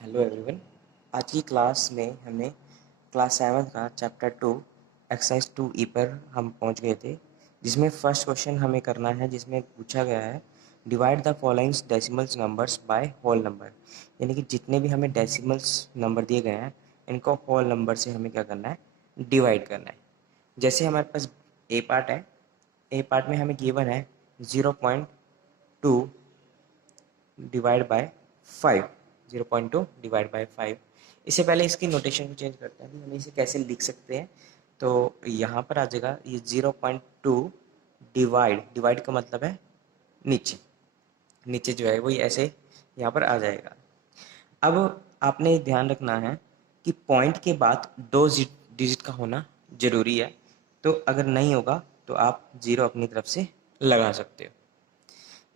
Hello everyone. आज की class में हमें क्लास 7 का चैप्टर 2 एक्सरसाइज 2 ई पर हम पहुंच गए थे, जिसमें फर्स्ट क्वेश्चन हमें करना है, जिसमें पूछा गया है divide the following decimals numbers by whole number. यानी कि जितने भी हमें डेसिमल्स नंबर दिए गए हैं इनको होल नंबर से हमें क्या करना है, डिवाइड करना है। जैसे हमारे पास ए पार्ट है, ए पार्ट में हमें गिवन है 0.2 डिवाइड बाय 5, 0.2 डिवाइड बाय 5। इससे पहले इसकी नोटेशन को चेंज करते हैं, हम इसे कैसे लिख सकते हैं। तो यहाँ पर आ जाएगा ये 0.2 डिवाइड, डिवाइड का मतलब है नीचे, नीचे जो है वही ऐसे यहाँ पर आ जाएगा। अब आपने ध्यान रखना है कि पॉइंट के बाद दो डिजिट का होना ज़रूरी है, तो अगर नहीं होगा तो आप ज़ीरो अपनी तरफ से लगा सकते हो।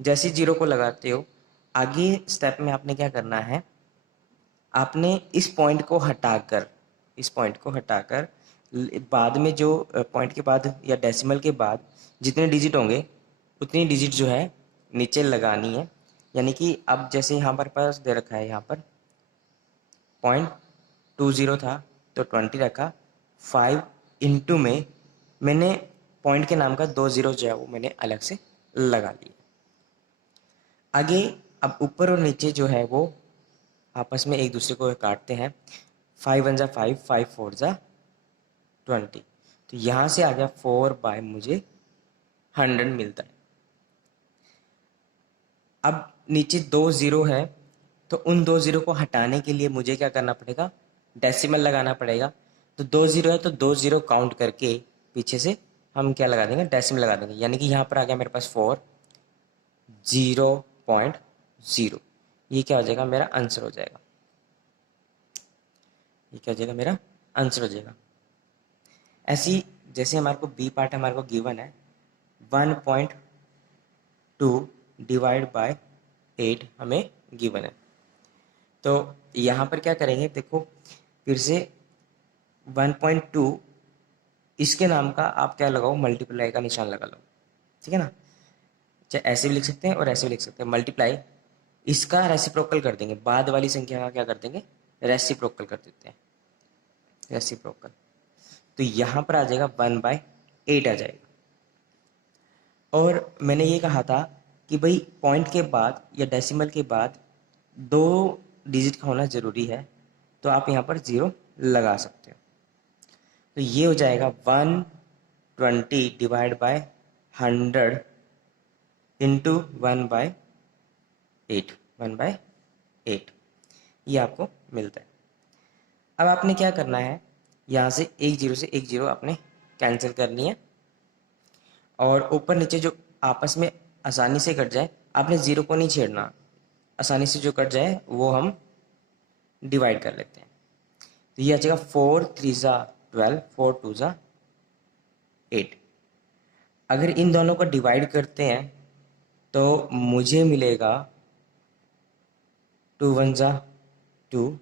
जैसे जीरो को लगाते हो, आगे स्टेप में आपने क्या करना है, आपने इस पॉइंट को हटाकर, इस पॉइंट को हटाकर बाद में जो पॉइंट के बाद या डेसिमल के बाद जितने डिजिट होंगे उतनी डिजिट जो है नीचे लगानी है। यानी कि अब जैसे यहाँ पर पास दे रखा है, यहाँ पर 0.20 था तो 20 रखा, 5 इंटू में मैंने पॉइंट के नाम का 2 ज़ीरो जो है वो मैंने अलग से लगा लिया। आगे अब ऊपर और नीचे जो है वो आपस में एक दूसरे को काटते हैं। 5 1 ज़ा 5, 5 4 ज़ा 20, तो यहाँ से आ गया 4 बाय मुझे 100 मिलता है। अब नीचे 2 ज़ीरो है, तो उन 2 ज़ीरो को हटाने के लिए मुझे क्या करना पड़ेगा, डेसिमल लगाना पड़ेगा। तो 2 ज़ीरो है तो 2 ज़ीरो काउंट करके पीछे से हम क्या लगा देंगे, डेसिमल लगा देंगे। यानी कि यहाँ पर आ गया मेरे पास 4 0.0, ये क्या हो जाएगा, मेरा आंसर हो जाएगा। ये क्या हो जाएगा, मेरा आंसर हो जाएगा। ऐसी जैसे हमारे को बी पार्ट हमारे को गिवन है 1.2 डिवाइड बाय 8 हमें गिवन है। तो यहाँ पर क्या करेंगे, देखो फिर से 1.2 इसके नाम का आप क्या लगाओ, मल्टीप्लाई का निशान लगा लो, ठीक है ना। चाहे ऐसे भी लिख सकते हैं और ऐसे भी लिख सकते हैं। मल्टीप्लाई इसका रेसिप्रोकल कर देंगे, बाद वाली संख्या का क्या कर देंगे, रेसिप्रोकल कर देते हैं, रेसिप्रोकल। तो यहाँ पर आ जाएगा 1/8 आ जाएगा। और मैंने ये कहा था कि भाई पॉइंट के बाद या डेसिमल के बाद दो डिजिट का होना ज़रूरी है, तो आप यहाँ पर ज़ीरो लगा सकते हो। तो ये हो जाएगा 120 डिवाइड बाय 100 इंटू 1/8, 1/8 ये आपको मिलता है। अब आपने क्या करना है, यहाँ से एक जीरो से एक जीरो आपने कैंसिल करनी है, और ऊपर नीचे जो आपस में आसानी से कट जाए, आपने ज़ीरो को नहीं छेड़ना, आसानी से जो कट जाए वो हम डिवाइड कर लेते हैं। तो ये आ जाएगा 4 3 ज़ा 12, 4 2 ज़ा 8। अगर इन दोनों को डिवाइड करते हैं तो मुझे मिलेगा 2 1 ज़ा 2,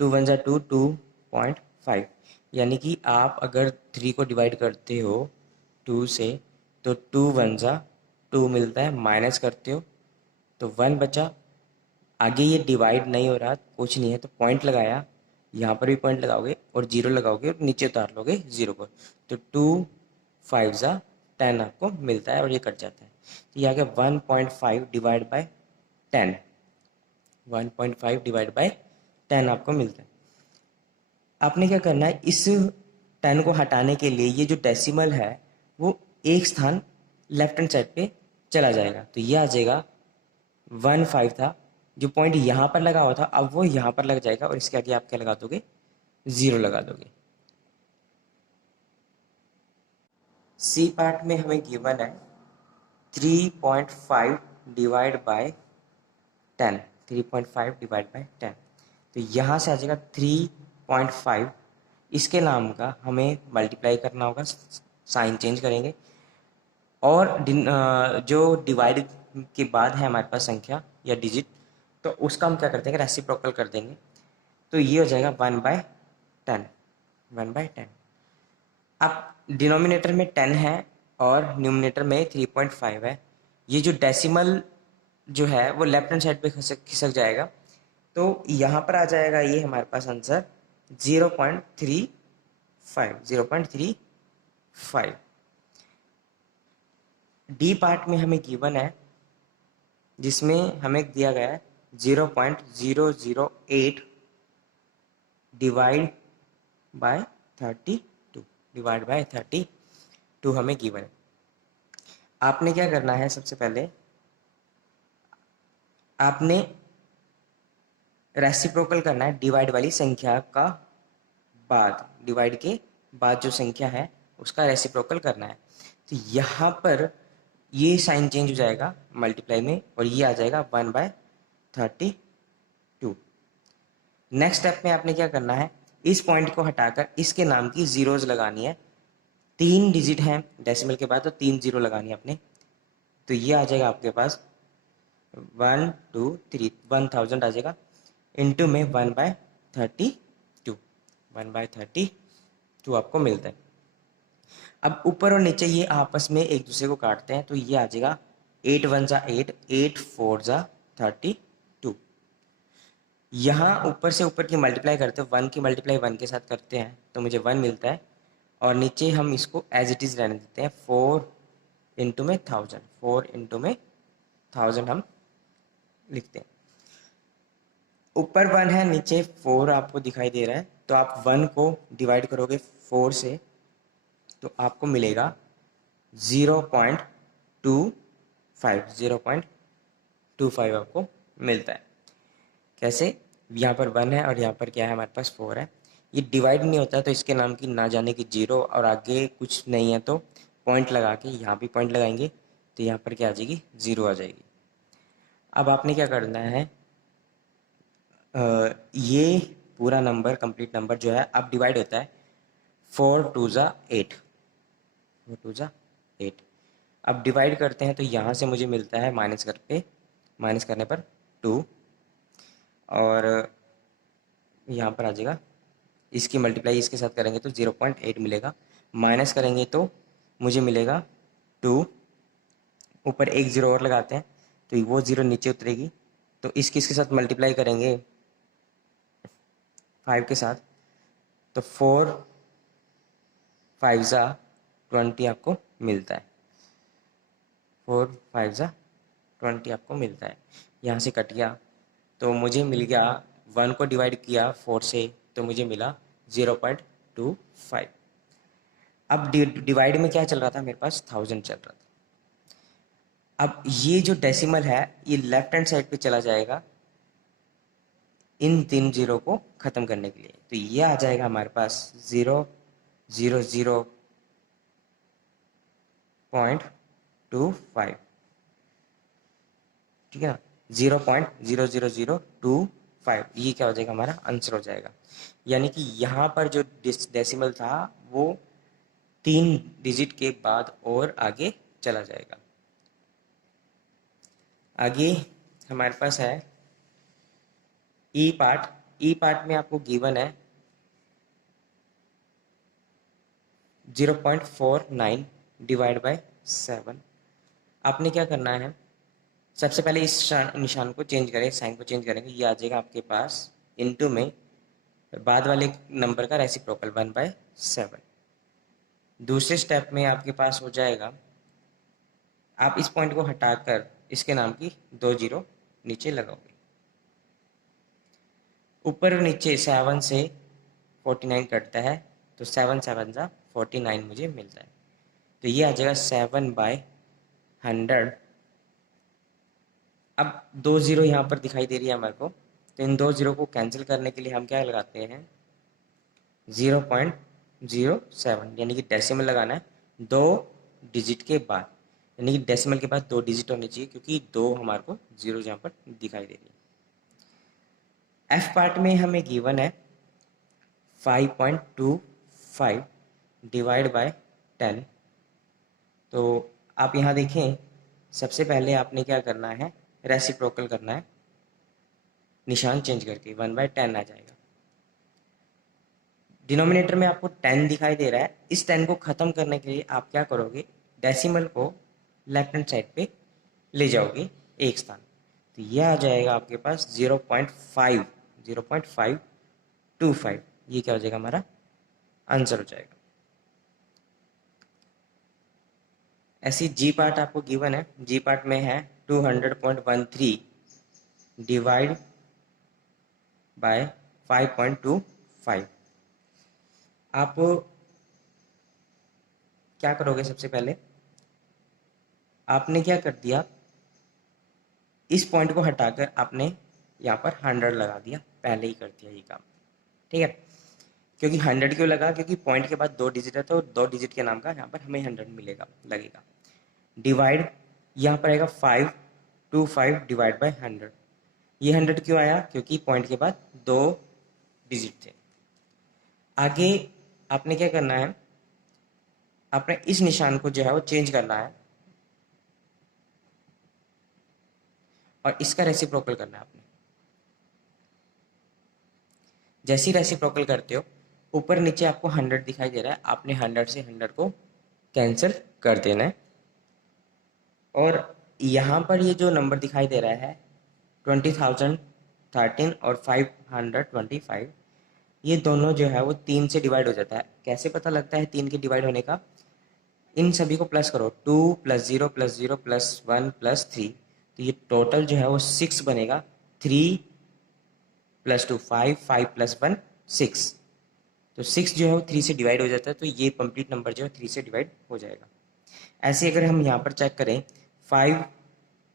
2 1 ज़ा 2, 2.5। यानी कि आप अगर 3 को डिवाइड करते हो 2 से, तो 2 1 ज़ा 2 मिलता है, माइनस करते हो तो 1 बचा। आगे ये डिवाइड नहीं हो रहा, कुछ नहीं है, तो पॉइंट लगाया, यहाँ पर भी पॉइंट लगाओगे और जीरो लगाओगे और नीचे उतार लोगे जीरो को, तो 2 5 ज़ा 10 आपको मिलता है और ये कट जाता है। तो ये आ गया 1.5 डिवाइड बाय 10, 1.5 डिवाइड बाय 10 आपको मिलता है। आपने क्या करना है, इस 10 को हटाने के लिए ये जो डेसिमल है वो एक स्थान लेफ्ट हैंड साइड पे चला जाएगा। तो ये आ जाएगा 1.5 था, जो पॉइंट यहाँ पर लगा हुआ था अब वो यहाँ पर लग जाएगा, और इसके आगे आप क्या लगा दोगे, ज़ीरो लगा दोगे। सी पार्ट में हमें गिवन है 3.5 डिवाइड बाय 10, 3.5 डिवाइड बाय 10। तो यहाँ से आ जाएगा 3.5, इसके नाम का हमें मल्टीप्लाई करना होगा, साइन चेंज करेंगे, और जो डिवाइड के बाद है हमारे पास संख्या या डिजिट, तो उसका हम क्या कर देंगे, रेसिप्रोकल कर देंगे। तो ये हो जाएगा 1/10, 1/10। अब डिनोमिनेटर में 10 है और न्यूमिनेटर में 3.5 है। ये जो डेसिमल जो है वो लेफ्ट हैंड साइड पे खिसक जाएगा, तो यहाँ पर आ जाएगा ये हमारे पास आंसर 0.35। डी पार्ट में हमें गिवन है जिसमें हमें दिया गया है 0.008 डिवाइड बाय 32 हमें गिवन है। आपने क्या करना है, सबसे पहले आपने रेसिप्रोकल करना है डिवाइड वाली संख्या का बाद, डिवाइड के बाद जो संख्या है उसका रेसिप्रोकल करना है। तो यहाँ पर ये साइन चेंज हो जाएगा मल्टीप्लाई में और ये आ जाएगा 1/32। नेक्स्ट स्टेप में आपने क्या करना है, इस पॉइंट को हटाकर इसके नाम की जीरोज लगानी है। 3 डिजिट हैं डेसिमल के बाद, तो 3 जीरो लगानी है आपने। तो ये आ जाएगा आपके पास 1 2 3 1000 आ जाएगा, इंटू में 1/32 आपको मिलता है। अब ऊपर और नीचे ये आपस में एक दूसरे को काटते हैं, तो ये आ जाएगा 8 1 जा 8, 8 4 जा 32। यहाँ ऊपर से ऊपर की मल्टीप्लाई करते हैं, 1 की मल्टीप्लाई 1 के साथ करते हैं तो मुझे 1 मिलता है, और नीचे हम इसको एज इट इज़ रहने देते हैं। 4 इंटू में 1000, 4 इंटू में 1000 हम लिखते हैं। ऊपर 1 है, नीचे 4 आपको दिखाई दे रहा है, तो आप 1 को डिवाइड करोगे 4 से तो आपको मिलेगा 0.25 आपको मिलता है। कैसे, यहाँ पर 1 है और यहाँ पर क्या है हमारे पास 4 है। ये डिवाइड नहीं होता है तो इसके नाम की ना जाने की 0, और आगे कुछ नहीं है तो पॉइंट लगा के यहाँ भी पॉइंट लगाएंगे तो यहाँ पर क्या आ जाएगी, 0 आ जाएगी। अब आपने क्या करना है, ये पूरा नंबर कंप्लीट नंबर जो है अब डिवाइड होता है 4 2 जा 8, 4 2 जा 8। अब डिवाइड करते हैं तो यहाँ से मुझे मिलता है माइनस करने पर 2, और यहाँ पर आ जाएगा, इसकी मल्टीप्लाई इसके साथ करेंगे तो 0.8 मिलेगा, माइनस करेंगे तो मुझे मिलेगा 2, ऊपर एक जीरो और लगाते हैं तो वो जीरो नीचे उतरेगी, तो इसके साथ मल्टीप्लाई करेंगे 5 के साथ तो 4 5 जा 20 आपको मिलता है, 4 5 जा 20 आपको मिलता है। यहाँ से कट गया तो मुझे मिल गया, 1 को डिवाइड किया 4 से तो मुझे मिला 0.25। अब डिवाइड में क्या चल रहा था, मेरे पास 1000 चल रहा था। अब ये जो डेसिमल है ये लेफ्ट हैंड साइड पे चला जाएगा इन 3 जीरो को ख़त्म करने के लिए, तो ये आ जाएगा हमारे पास 0.000.25, ठीक है ना, 0.00025, ये क्या हो जाएगा, हमारा आंसर हो जाएगा। यानी कि यहाँ पर जो डेसिमल था वो 3 डिजिट के बाद और आगे चला जाएगा। आगे हमारे पास है ई पार्ट में आपको गिवन है 0.49 डिवाइड बाय 7। आपने क्या करना है, सबसे पहले इस निशान को चेंज करें, साइन को चेंज करेंगे, ये आ जाएगा आपके पास इनटू में बाद वाले नंबर का रेसिप्रोकल 1/7। दूसरे स्टेप में आपके पास हो जाएगा, आप इस पॉइंट को हटाकर इसके नाम की 2 जीरो नीचे लगाओगे। ऊपर और नीचे 7 से 49 कटता है तो 7 7 जा 49 मुझे मिलता है, तो ये आ जाएगा 7/100। अब 2 जीरो यहाँ पर दिखाई दे रही है हमारे को, तो इन 2 जीरो को कैंसिल करने के लिए हम क्या लगाते हैं, 0.07, यानी कि डेसिमल लगाना है 2 डिजिट के बाद, यानी कि डेसिमल के बाद 2 डिजिट होने चाहिए, क्योंकि 2 हमारे को जीरो यहाँ पर दिखाई दे रही है। एफ पार्ट में हमें गिवन है 5.25 डिवाइड बाय 10। तो आप यहाँ देखें, सबसे पहले आपने क्या करना है, रेसिप्रोकल करना है, निशान चेंज करके 1/10 आ जाएगा। डिनोमिनेटर में आपको 10 दिखाई दे रहा है, इस 10 को ख़त्म करने के लिए आप क्या करोगे, डेसिमल को लेफ्ट हैंड साइड पे ले जाओगे एक स्थान, तो यह आ जाएगा आपके पास 0.5, ये क्या हो जाएगा हमारा आंसर हो जाएगा। ऐसी जी पार्ट आपको गिवन है, जी पार्ट में है 200.13 डिवाइड बाय 5.25। आप क्या करोगे, सबसे पहले आपने क्या कर दिया, इस पॉइंट को हटाकर आपने यहाँ पर 100 लगा दिया, पहले ही कर दिया ये काम, ठीक है। क्योंकि 100 क्यों लगा, क्योंकि पॉइंट के बाद 2 डिजिट है तो 2 डिजिट के नाम का यहाँ पर हमें 100 मिलेगा, लगेगा। डिवाइड यहाँ पर आएगा 525 डिवाइड बाय 100। ये 100 क्यों आया, क्योंकि पॉइंट के बाद 2 डिजिट थे। आगे आपने क्या करना है, आपने इस निशान को जो है वो चेंज करना है और इसका रेसिप्रोकल करना है आपने। जैसे ही रेसिप्रोकल करते हो, ऊपर नीचे आपको 100 दिखाई दे रहा है, आपने 100 से 100 को कैंसिल कर देना है। और यहाँ पर ये जो नंबर दिखाई दे रहा है 20,013 और 525, ये दोनों जो है वो 3 से डिवाइड हो जाता है। कैसे पता लगता है 3 के डिवाइड होने का, इन सभी को प्लस करो, 2 + 0 + 0 + 1 + 3, तो ये टोटल जो है वो 6 बनेगा। 3 + 2 5, 5 + 1 6, तो 6 जो है वो 3 से डिवाइड हो जाता है, तो ये कंप्लीट नंबर जो है 3 से डिवाइड हो जाएगा। ऐसे अगर हम यहाँ पर चेक करें, 5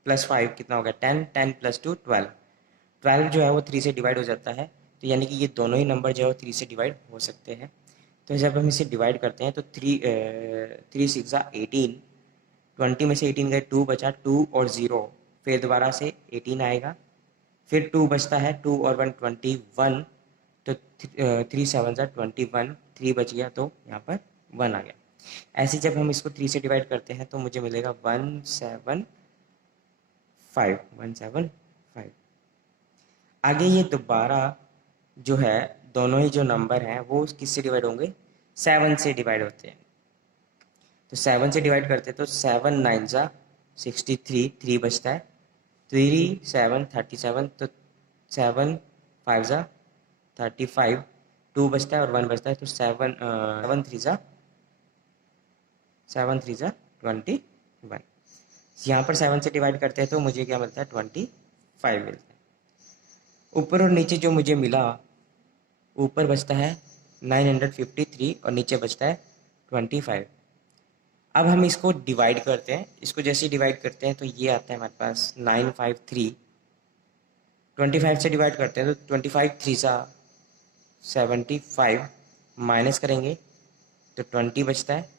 + 5 कितना हो गया 10, 10 + 2 12, 12 जो है वो 3 से डिवाइड हो जाता है, तो यानी कि ये दोनों ही नंबर जो है वो 3 से डिवाइड हो सकते हैं। तो जब हम इसे डिवाइड करते हैं तो 3 6 18, 20 में से 18 गए, 2 बचा, 2 और 0, फिर दोबारा से 18 आएगा, फिर 2 बचता है, 2 और 1 21, तो 3 7 21, 3 बच गया तो यहाँ पर 1 आ गया। ऐसे जब हम इसको 3 से डिवाइड करते हैं तो मुझे मिलेगा 175। आगे ये दोबारा जो है, दोनों ही जो नंबर हैं वो किससे डिवाइड होंगे, 7 से डिवाइड होते हैं। तो 7 से डिवाइड करते हैं तो 7 9 63, 3 बचता है, 3 7 37, तो 7 5 35, 2 बचता है और 1 बचता है, तो 7 3 21। यहाँ पर 7 से डिवाइड करते हैं तो मुझे क्या मिलता है 25 मिलता है। ऊपर और नीचे जो मुझे मिला, ऊपर बचता है 953 और नीचे बचता है 25। अब हम इसको डिवाइड करते हैं, इसको जैसे डिवाइड करते हैं तो ये आता है हमारे पास 953, 25 से डिवाइड करते हैं तो 25 3 75, माइनस करेंगे तो 20 बचता है,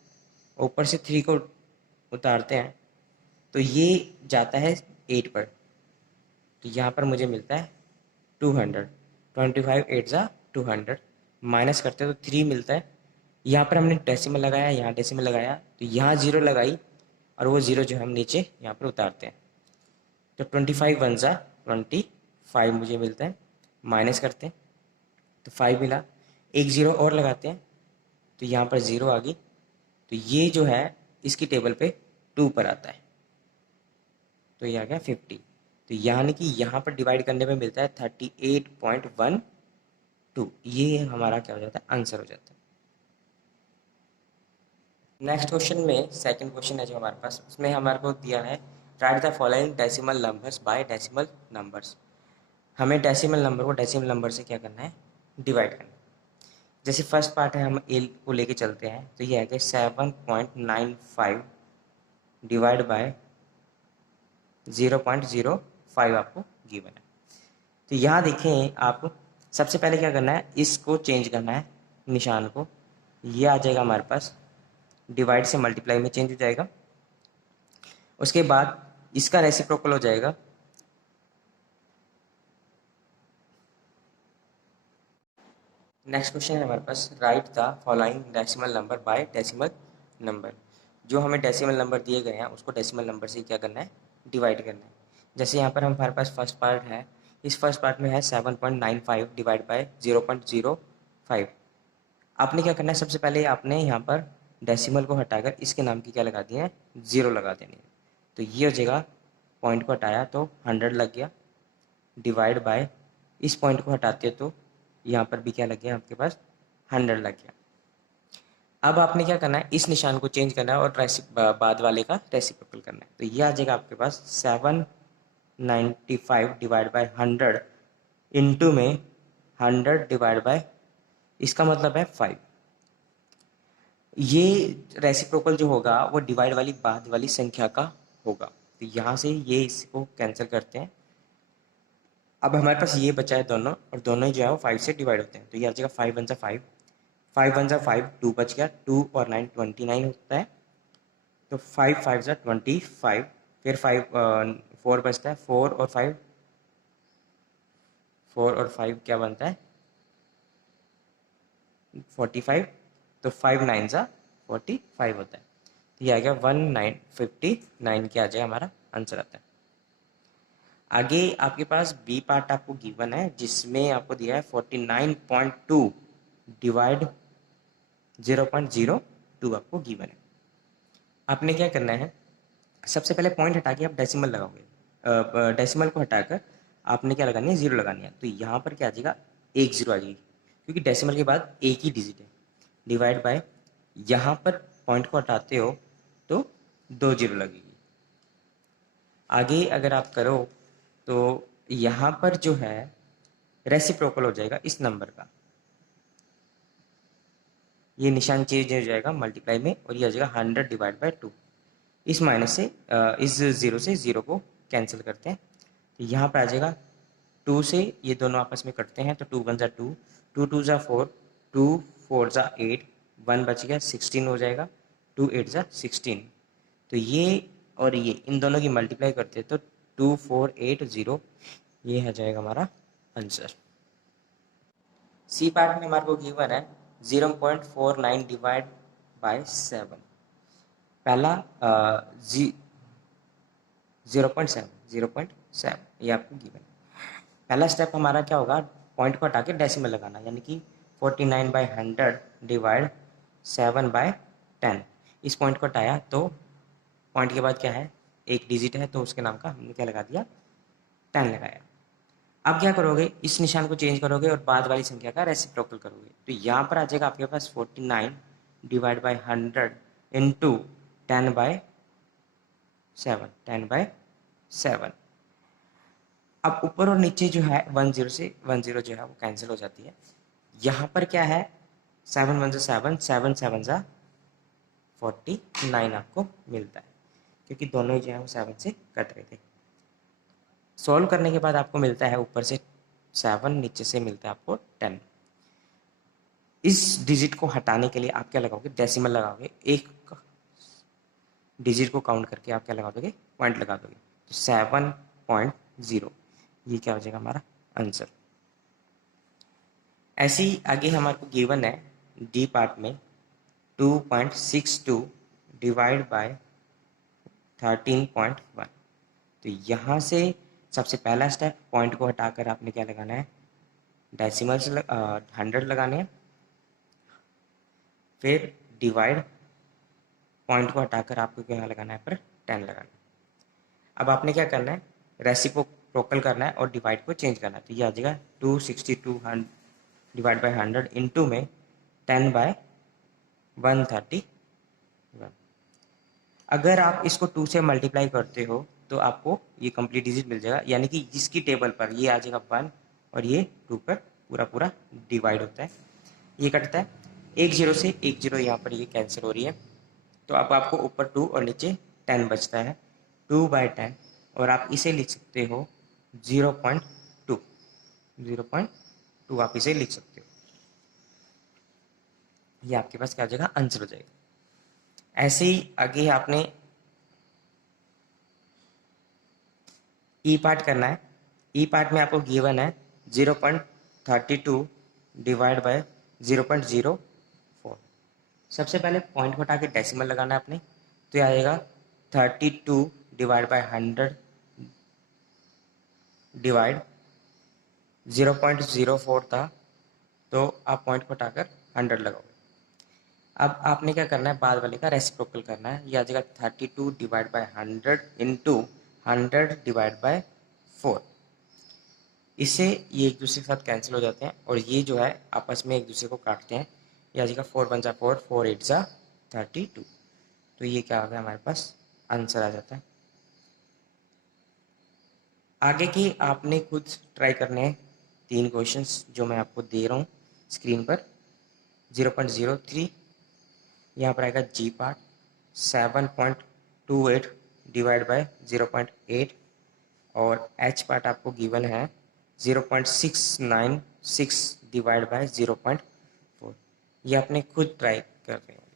ऊपर से 3 को उतारते हैं तो ये जाता है 8 पर, तो यहाँ पर मुझे मिलता है 200। 25 8 200, माइनस करते हैं तो 3 मिलता है। यहाँ पर हमने डेसिमल लगाया, यहाँ डेसिमल लगाया, तो यहाँ 0 लगाई और वो 0 जो हम नीचे यहाँ पर उतारते हैं, तो 25 1 25 मुझे मिलता है, माइनस करते हैं तो 5 मिला, एक 0 और लगाते हैं तो यहाँ पर 0 आ गई, तो ये जो है इसकी टेबल पे 2 पर आता है, तो ये आ गया 50। तो यानी कि यहाँ पर डिवाइड करने पे मिलता है 38.12, ये हमारा क्या हो जाता है आंसर हो जाता है। नेक्स्ट क्वेश्चन में सेकंड क्वेश्चन है जो हमारे पास, उसमें हमारे को दिया है right the following decimal numbers by decimal numbers. हमें डेसिमल नंबर को डेसिमल नंबर से क्या करना है, डिवाइड करना है। जैसे फर्स्ट पार्ट है, हम ए को लेके चलते हैं, तो ये है कि 7.95 डिवाइड बाय 0.05 आपको गिवन है। तो यहाँ देखें आप, सबसे पहले क्या करना है, इसको चेंज करना है निशान को, ये आ जाएगा हमारे पास डिवाइड से मल्टीप्लाई में चेंज हो जाएगा। उसके बाद इसका रेसिप्रोकल हो जाएगा, नेक्स्ट क्वेश्चन है हमारे पास write the following decimal number by decimal number. जो हमें डेसिमल नंबर दिए गए हैं उसको डेसिमल नंबर से क्या करना है, डिवाइड करना है। जैसे यहाँ पर हमारे पास फर्स्ट पार्ट है, इस फर्स्ट पार्ट में है 7.95 डिवाइड बाय 0.05। आपने क्या करना है, सबसे पहले आपने यहाँ पर डेसिमल को हटाकर इसके नाम की क्या लगा दी है, 0 लगा देनी है, तो ये हो जाएगा पॉइंट को हटाया तो 100 लग गया, डिवाइड बाय इस पॉइंट को हटाते तो यहाँ पर भी क्या लग गया आपके पास 100 लग गया। अब आपने क्या करना है, इस निशान को चेंज करना है और बाद वाले का रेसिप्रोकल करना है। तो ये आ जाएगा आपके पास 795 डिवाइड बाय 100 इंटू में 100 डिवाइड बाय इसका मतलब है 5। ये रेसिप्रोकल जो होगा वो डिवाइड वाली बाद वाली संख्या का होगा। तो यहाँ से ये इसको कैंसिल करते हैं। अब हमारे पास ये बचा है दोनों, और दोनों ही जो है वो 5 से डिवाइड होते हैं। तो ये आ जाएगा 5 वन सा 5, 5 वन सा 5, 2 बच गया, 2 और 9 29 होता है। तो 5 5 सा 25, फिर 5 4 बचता है, 4 और 5, 4 और 5 क्या बनता है 45, तो 5 9 सा 45 होता है। तो ये आ गया 1959 क्या आ जाएगा हमारा आंसर आता है। आगे आपके पास बी पार्ट आपको गिवन है जिसमें आपको दिया है 49.2 डिवाइड 0.02 आपको गिवन है। आपने क्या करना है, सबसे पहले पॉइंट हटा के आप डेसिमल लगाओगे। डेसिमल को हटाकर आपने क्या लगानी है, जीरो लगानी है। तो यहाँ पर क्या आ जाएगा, एक जीरो आ जाएगी क्योंकि डेसिमल के बाद एक ही डिजिट है, डिवाइड बाय यहाँ पर पॉइंट को हटाते हो तो 2 जीरो लगेगी। आगे अगर आप करो तो यहाँ पर जो है रेसिप्रोकल हो जाएगा इस नंबर का, ये निशान चेंज हो जाएगा मल्टीप्लाई में, और ये आ जाएगा 100 डिवाइड बाय 2। इस माइनस से इस जीरो से जीरो को कैंसिल करते हैं। तो यहाँ पर आ जाएगा 2 से ये दोनों आपस में कटते हैं, तो 2 वन ज़ा 2, 2 टू ज़ा 4, 2 4 ज़ा 8, 1 बच गया 16 हो जाएगा, 2 8 ज़ा 16। तो ये और ये इन दोनों की मल्टीप्लाई करते हैं तो 2480, ये आ जाएगा हमारा आंसर। सी पार्ट में हमारे को गिवन है 0.49 डिवाइड बाय 7। पहला 0.7 ये आपको गिवन है। पहला स्टेप हमारा क्या होगा, पॉइंट को हटा के डेसिमल लगाना, यानी कि 49/100 डिवाइड 7/10। इस पॉइंट को हटाया तो पॉइंट के बाद क्या है, एक डिजिट है तो उसके नाम का हमने क्या लगा दिया, 10 लगाया। अब क्या करोगे, इस निशान को चेंज करोगे और बाद वाली संख्या का रेसिप्रोकल करोगे। तो यहाँ पर आ जाएगा आपके पास 49 डिवाइड बाय 100 इंटू 10/7, 10/7। अब ऊपर और नीचे जो है 10 से 10 जो है वो कैंसिल हो जाती है। यहाँ पर क्या है, 7 1 7, 7 7 49 आपको मिलता है, क्योंकि दोनों ही जो है वो 7 से कट रहे थे। सॉल्व करने के बाद आपको मिलता है ऊपर से 7, नीचे से मिलता है आपको 10। इस डिजिट को हटाने के लिए आप क्या लगाओगे, डेसिमल लगाओगे, एक डिजिट को काउंट करके आप क्या लगा दोगे, पॉइंट लगा दोगे। तो 7.0 ये क्या हो जाएगा हमारा आंसर। ऐसे ही आगे हमारे को गिवन है डी पार्ट में 2.62 डिवाइड बाय 13.1। तो यहाँ से सबसे पहला स्टेप, पॉइंट को हटाकर आपने क्या लगाना है, डेसिमल से 100 लगाने हैं, फिर डिवाइड, पॉइंट को हटाकर आपको क्या लगाना है, पर 10 लगाना है। अब आपने क्या करना है, रेसिप्रोकल करना है और डिवाइड को चेंज करना है। तो ये आ जाएगा 262 डिवाइड बाय 100 इंटू में 10/131। अगर आप इसको 2 से मल्टीप्लाई करते हो तो आपको ये कंप्लीट डिजिट मिल जाएगा, यानी कि जिसकी टेबल पर ये आ जाएगा 1 और ये 2 पर पूरा पूरा डिवाइड होता है, ये कटता है। एक जीरो से एक जीरो यहाँ पर ये कैंसिल हो रही है, तो अब आपको ऊपर 2 और नीचे 10 बचता है, 2/10, और आप इसे लिख सकते हो 0.2, 0.2 आप इसे लिख सकते हो। ये आपके पास क्या हो जाएगा, आंसर हो जाएगा। ऐसे ही आगे आपने ई पार्ट करना है। ई पार्ट में आपको गिवन है 0.32 डिवाइड बाय 0.04। सबसे पहले पॉइंट को हटा के डेसिमल लगाना है आपने, तो ये आएगा 32 डिवाइड बाय 100 डिवाइड 0.04 था, तो आप पॉइंट को हटाकर 100 लगाओगे। अब आपने क्या करना है, बाद वाले का रेसिप्रोकल करना है। ये आ जाएगा 32 divide by 100 into 100 divide by 4। इससे ये एक दूसरे के साथ कैंसिल हो जाते हैं और ये जो है आपस में एक दूसरे को काटते हैं। ये आ जाएगा 4 1 जा 4, 4 8 जा 32। तो ये क्या आ गया हमारे पास आंसर आ जाता है। आगे की आपने खुद ट्राई करने हैं 3 क्वेश्चंस जो मैं आपको दे रहा हूँ स्क्रीन पर। 0.03 यहाँ पर आएगा जी पार्ट, 7.28 डिवाइड बाय 0.8 और एच पार्ट आपको गिवन है 0.696 डिवाइड बाय 0.4। ये आपने खुद ट्राई कर रहे हैं।